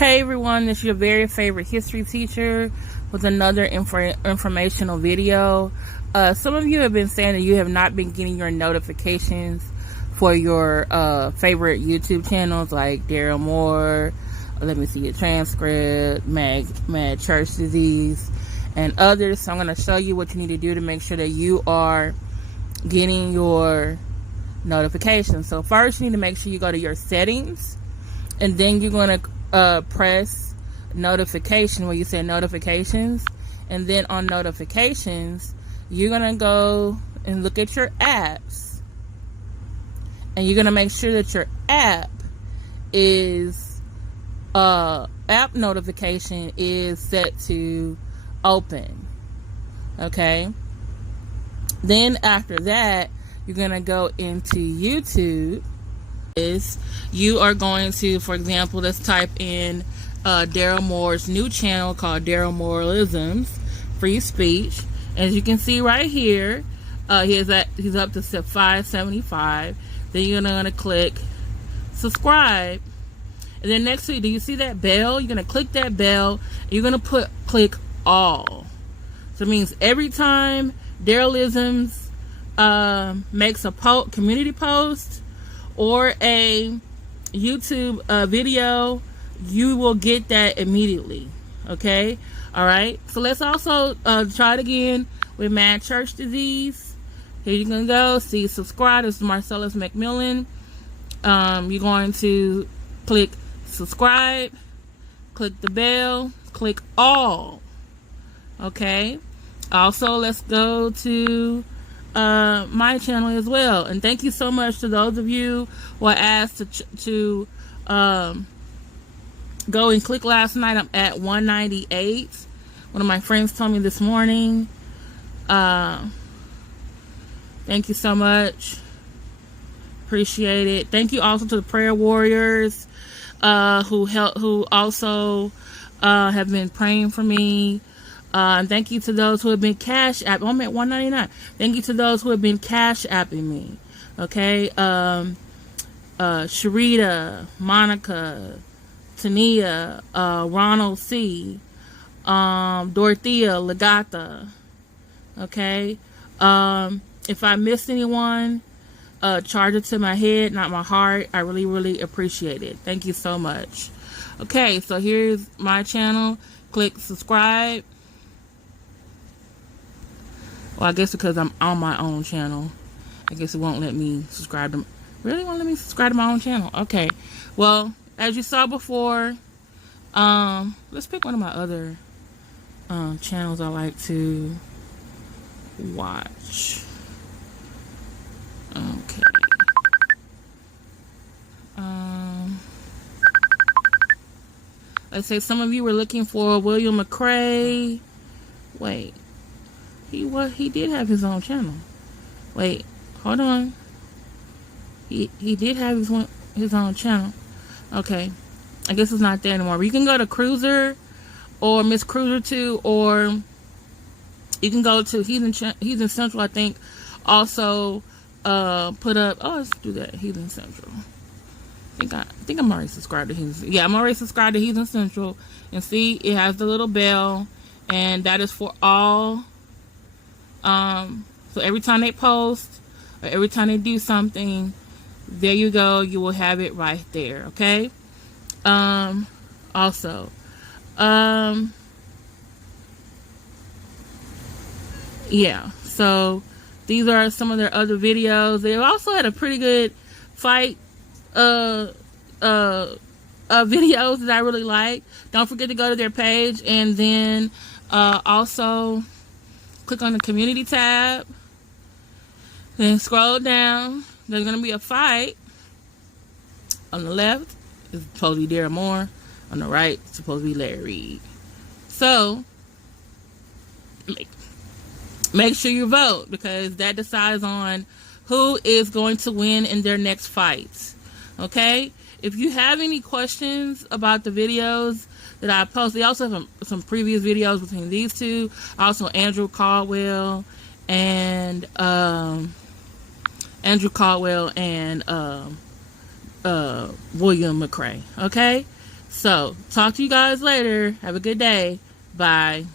Hey everyone, this is your very favorite history teacher with another informational video. Some of you have been saying that you have not been getting your notifications for your favorite YouTube channels like Daryl Moore, let me see, your Transcript, Mad Church Disease, and others. So I'm going to show you what you need to do to make sure that you are getting your notifications. So first you need to make sure you go to your settings, and then you're going to press notification where you say notifications, and then on notifications you're gonna go and look at your apps, and you're gonna make sure that your app is app notification is set to open. Okay, then after that you're gonna go into YouTube. You are going to, for example, let's type in Daryl Moore's new channel called Daryl Mooreisms Free Speech. As you can see right here, he's up to 575. Then you're gonna click subscribe, and then next to you, do you see that bell? You're gonna click that bell. You're gonna click all. So it means every time Darylisms makes a community post or a YouTube video, you will get that immediately. Okay, all right, so let's also try it again with Mad Church Disease. Here you can go see subscribe. This is Marcellus McMillan. You're going to click subscribe, click the bell, click all. Okay, also let's go to my channel as well. And thank you so much to those of you who I asked to go and click last night. I'm at 198. One of my friends told me this morning. Thank you so much, appreciate it. Thank you also to the prayer warriors who also have been praying for me. Thank you to those who have been cash app. I'm at 199. Thank you to those who have been cash apping me. Okay, Sharita, Monica, Tania, Ronald C, Dorothea, Legata. Okay, if I missed anyone, charge it to my head, not my heart. I really appreciate it. Thank you so much. Okay, so here's my channel. Click subscribe. Well, I guess because I'm on my own channel, I guess it won't let me subscribe to. Really won't let me subscribe to my own channel. Okay. Well, as you saw before, let's pick one of my other channels I like to watch. Okay. Let's say some of you were looking for William McCrae. Wait. He did have his own channel. Wait, hold on. He did have his own channel. Okay, I guess it's not there anymore. But you can go to Cruiser or Miss Cruiser 2, or you can go to Heathen Central. I think also put up. Oh, let's do that. Heathen Central. I think I'm already subscribed to Heathen. Yeah, I'm already subscribed to Heathen Central, and see it has the little bell, and that is for all. So every time they post or every time they do something, there you go, you will have it right there. Okay. Also, yeah, so these are some of their other videos. They also had a pretty good fight videos that I really like. Don't forget to go to their page, and then also click on the community tab, then scroll down. There's going to be a fight. On the left is supposed to be Daryl Moore. On the right it's supposed to be Larry Reed. So make sure you vote, because that decides on who is going to win in their next fights. Okay, if you have any questions about the videos that I post, they also have some previous videos between these two. Also Andrew Caldwell and William McCrae. Okay, So, talk to you guys later. Have a good day. Bye.